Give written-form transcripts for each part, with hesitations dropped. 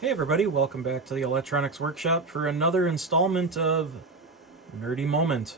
Hey everybody, welcome back to the Electronics Workshop for another installment of Nerdy Moment.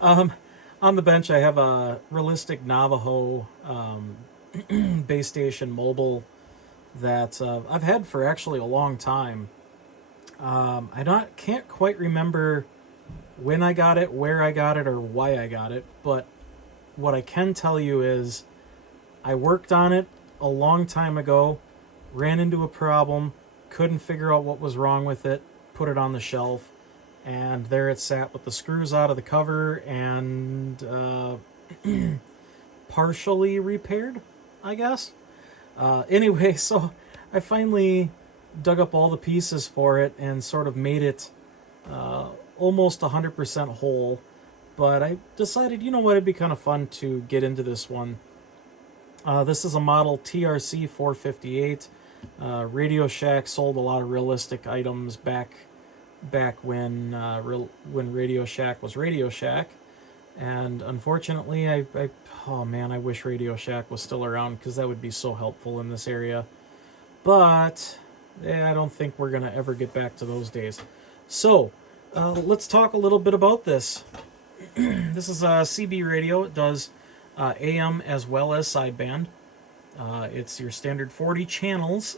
um, on the bench I have a realistic Navajo base station mobile that I've had for actually a long time. Can't quite remember when I got it, where I got it, or why I got it, but what I can tell you is I worked on it a long time ago, ran into a problem, couldn't figure out what was wrong with it, put it on the shelf, and there it sat with the screws out of the cover and partially repaired, I guess. Anyway, so I finally dug up all the pieces for it and sort of made it uh, almost 100% whole. But I decided, you know what, it'd be kind of fun to get into this one. This is a model TRC-458. Radio Shack sold a lot of realistic items back when Radio Shack was Radio Shack, and unfortunately, oh man, I wish Radio Shack was still around because that would be so helpful in this area. But I don't think we're gonna ever get back to those days. So let's talk a little bit about this. This is a CB radio. It does AM as well as sideband. It's your standard 40 channels.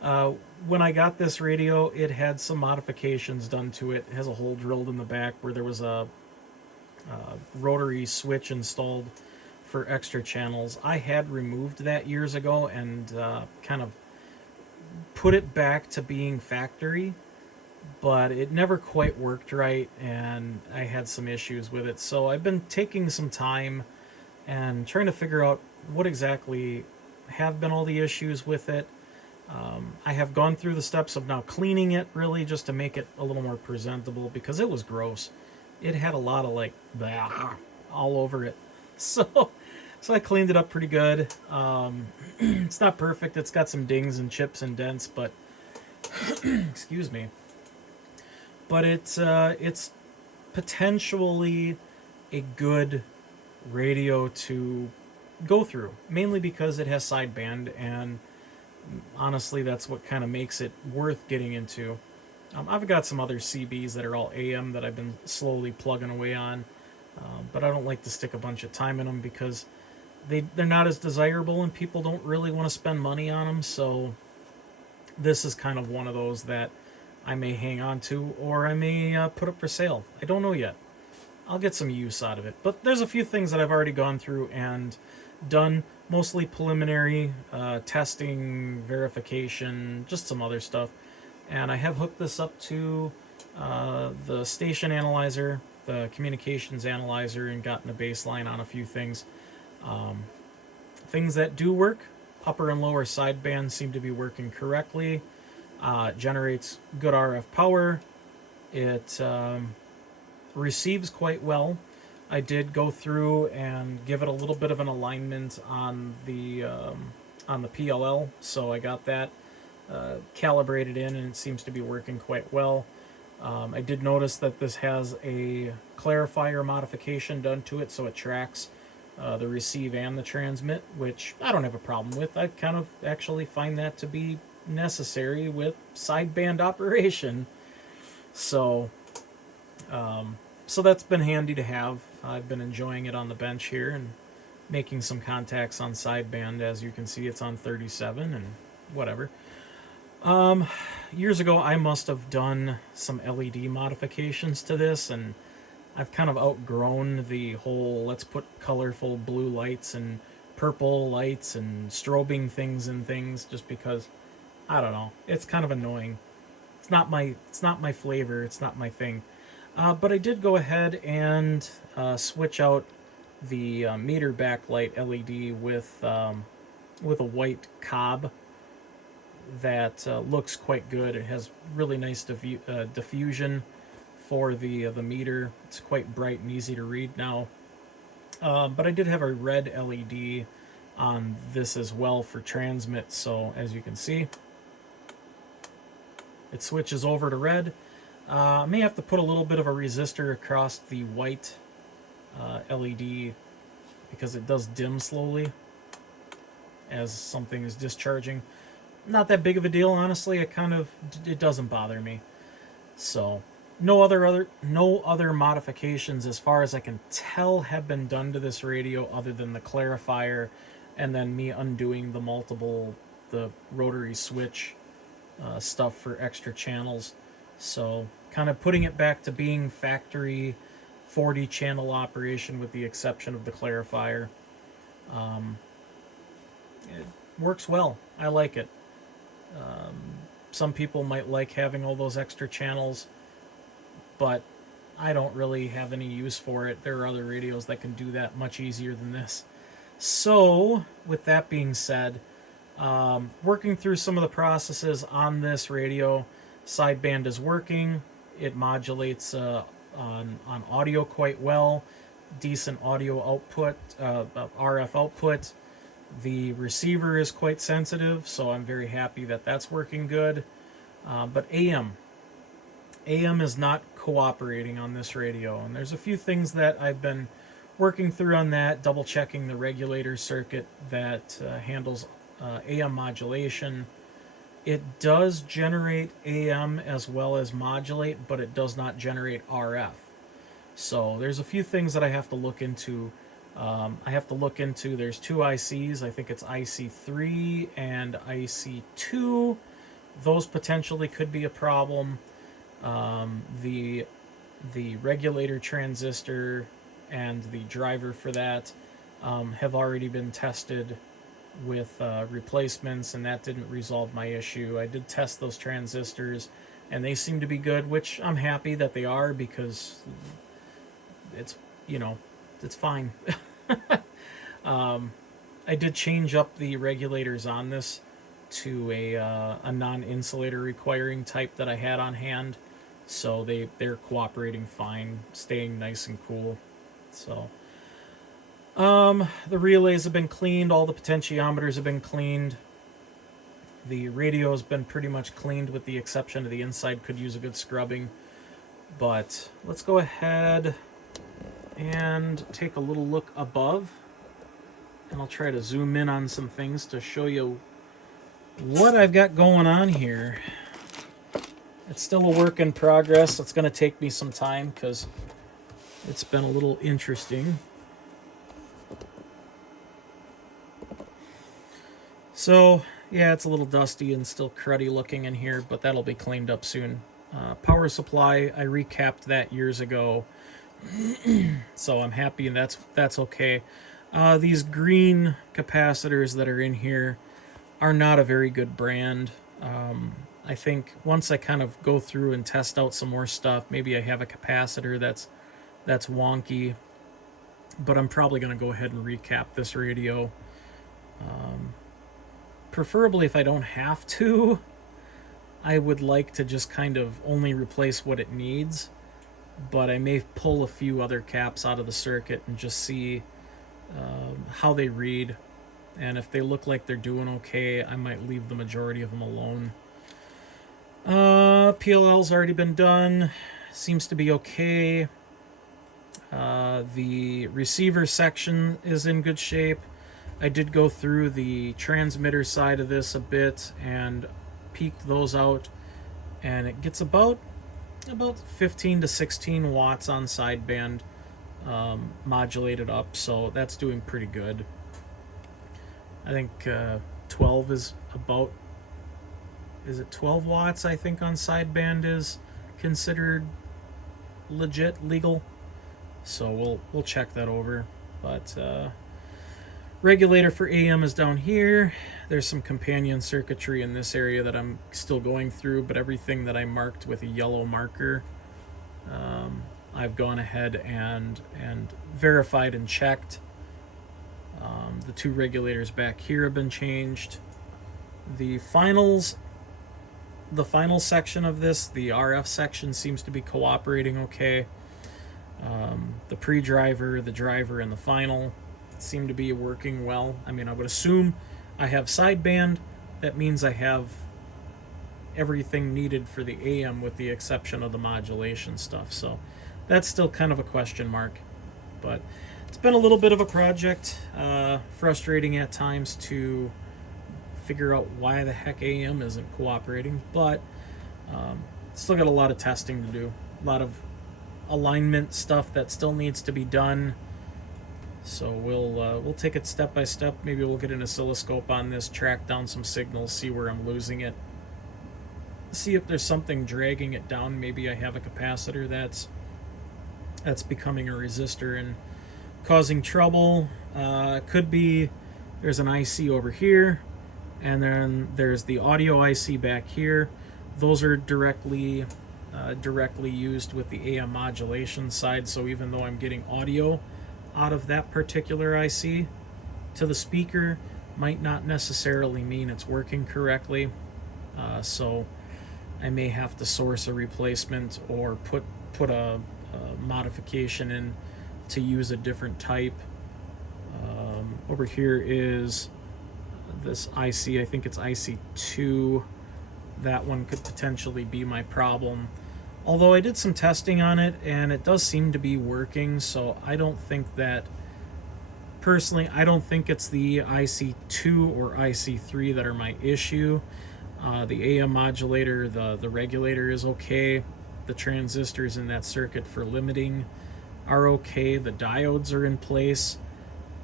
When I got this radio, it had some modifications done to it. It has a hole drilled in the back where there was a rotary switch installed for extra channels. I had removed that years ago and kind of put it back to being factory, but it never quite worked right, and I had some issues with it. So I've been taking some time and trying to figure out what exactly have been all the issues with it. I have gone through the steps of now cleaning it, really, just to make it a little more presentable, because it was gross. It had a lot of like blah, all over it. So I cleaned it up pretty good. It's not perfect. It's got some dings and chips and dents, but excuse me. But it's potentially a good radio to go through, mainly because it has sideband, and honestly, that's what kind of makes it worth getting into. I've got some other CBs that are all AM that I've been slowly plugging away on, but I don't like to stick a bunch of time in them because they're not as desirable and people don't really want to spend money on them. So this is kind of one of those that I may hang on to, or I may put up for sale. I don't know yet. I'll get some use out of it. But there's a few things that I've already gone through and done, mostly preliminary testing, verification, just some other stuff. And I have hooked this up to the station analyzer, the communications analyzer, and gotten a baseline on a few things. Things that do work, upper and lower sideband seem to be working correctly. Generates good RF power. It receives quite well. I did go through and give it a little bit of an alignment on the PLL, so I got that calibrated in, and it seems to be working quite well. I did notice that this has a clarifier modification done to it, so it tracks the receive and the transmit, which I don't have a problem with. I kind of actually find that to be necessary with sideband operation. So that's been handy to have. I've been enjoying it on the bench here and making some contacts on sideband. As you can see, it's on 37 and whatever. Years ago, I must have done some LED modifications to this, and I've kind of outgrown the whole let's put colorful blue lights and purple lights and strobing things and things, just because, I don't know, it's kind of annoying. It's not my flavor, it's not my thing. But I did go ahead and switch out the meter backlight LED with a white cob that looks quite good. It has really nice diffusion for the meter. It's quite bright and easy to read now. But I did have a red LED on this as well for transmit, so as you can see, it switches over to red. I may have to put a little bit of a resistor across the white LED because it does dim slowly as something is discharging. not that big of a deal, honestly. It doesn't bother me. So no other modifications as far as I can tell have been done to this radio other than the clarifier, and then me undoing the rotary switch stuff for extra channels. So kind of putting it back to being factory 40 channel operation with the exception of the clarifier. It works well. I like it. Some people might like having all those extra channels, but I don't really have any use for it. There are other radios that can do that much easier than this. So, with that being said, working through some of the processes on this radio, sideband is working. It modulates on audio quite well, decent audio output, RF output. The receiver is quite sensitive, so I'm very happy that that's working good. But AM is not cooperating on this radio, and there's a few things that I've been working through on that, double checking the regulator circuit that handles AM modulation. It does generate AM as well as modulate, but it does not generate RF. So there's a few things that I have to look into. There's two ICs. I think it's IC3 and IC2. Those potentially could be a problem. The regulator transistor and the driver for that have already been tested with replacements, and that didn't resolve my issue. I did test those transistors, and they seem to be good, which I'm happy that they are, because it's fine. I did change up the regulators on this to a non-insulator requiring type that I had on hand, so they're cooperating fine, staying nice and cool. So the relays have been cleaned, all the potentiometers have been cleaned. The radio has been pretty much cleaned with the exception of the inside, could use a good scrubbing. But let's go ahead and take a little look above, and I'll try to zoom in on some things to show you what I've got going on here. It's still a work in progress. It's going to take me some time because it's been a little interesting. So yeah, it's a little dusty and still cruddy looking in here, but that'll be cleaned up soon. Power supply, I recapped that years ago, so I'm happy, and that's okay. These green capacitors that are in here are not a very good brand. I think once I kind of go through and test out some more stuff, maybe I have a capacitor that's wonky, but I'm probably going to go ahead and recap this radio. Preferably, if I don't have to, I would like to just kind of only replace what it needs, but I may pull a few other caps out of the circuit and just see how they read, and if they look like they're doing okay, I might leave the majority of them alone. PLL's already been done, seems to be okay. The receiver section is in good shape. I did go through the transmitter side of this a bit and peeked those out, and it gets about 15 to 16 watts on sideband modulated up, so that's doing pretty good. I think 12 is about, is it 12 watts I think on sideband is considered legit, legal, so we'll check that over. But regulator for AM is down here. There's some companion circuitry in this area that I'm still going through, but everything that I marked with a yellow marker, I've gone ahead and verified and checked. The two regulators back here have been changed. The final section of this, the RF section, seems to be cooperating okay. The pre-driver, the driver, and the final seem to be working well. I mean, I would assume I have sideband. That means I have everything needed for the AM with the exception of the modulation stuff. So that's still kind of a question mark. But it's been a little bit of a project. Frustrating at times to figure out why the heck AM isn't cooperating, but still got a lot of testing to do, a lot of alignment stuff that still needs to be done. So we'll take it step by step. Maybe we'll get an oscilloscope on this, track down some signals, see where I'm losing it, see if there's something dragging it down. Maybe I have a capacitor that's becoming a resistor and causing trouble. Could be there's an IC over here, and then there's the audio IC back here. Those are directly used with the AM modulation side, so even though I'm getting audio out of that particular IC to the speaker, might not necessarily mean it's working correctly. So I may have to source a replacement or put a modification in to use a different type. Over here is this IC, I think it's IC2. That one could potentially be my problem. Although I did some testing on it and it does seem to be working, so I don't think that, personally, I don't think it's the IC2 or IC3 that are my issue. The AM modulator, the regulator is okay. The transistors in that circuit for limiting are okay. The diodes are in place.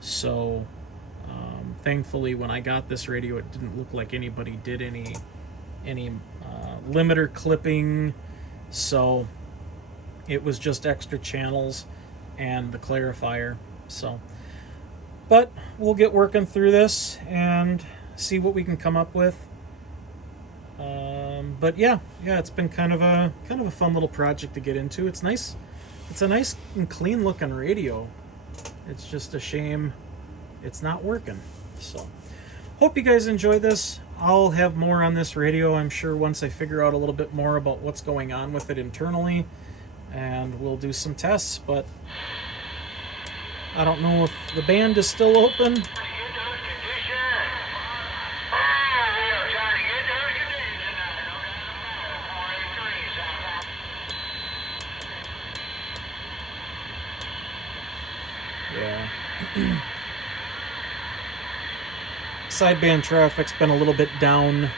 So thankfully when I got this radio, it didn't look like anybody did any limiter clipping. So it was just extra channels and the clarifier. So, but we'll get working through this and see what we can come up with. But yeah, it's been kind of a fun little project to get into. It's nice. It's a nice and clean looking radio. It's just a shame it's not working. So hope you guys enjoy this. I'll have more on this radio, I'm sure, once I figure out a little bit more about what's going on with it internally, and we'll do some tests. But I don't know if the band is still open. Yeah. Sideband traffic's been a little bit down.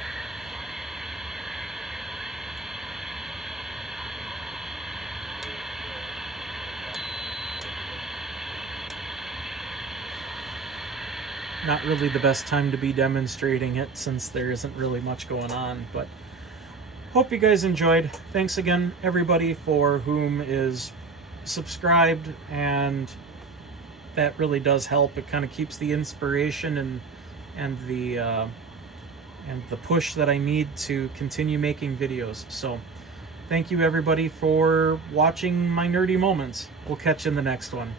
Not really the best time to be demonstrating it since there isn't really much going on, but hope you guys enjoyed. Thanks again, everybody, for whom is subscribed, and that really does help. It kind of keeps the inspiration and the push that I need to continue making videos. So thank you, everybody, for watching my nerdy moments. We'll catch you in the next one.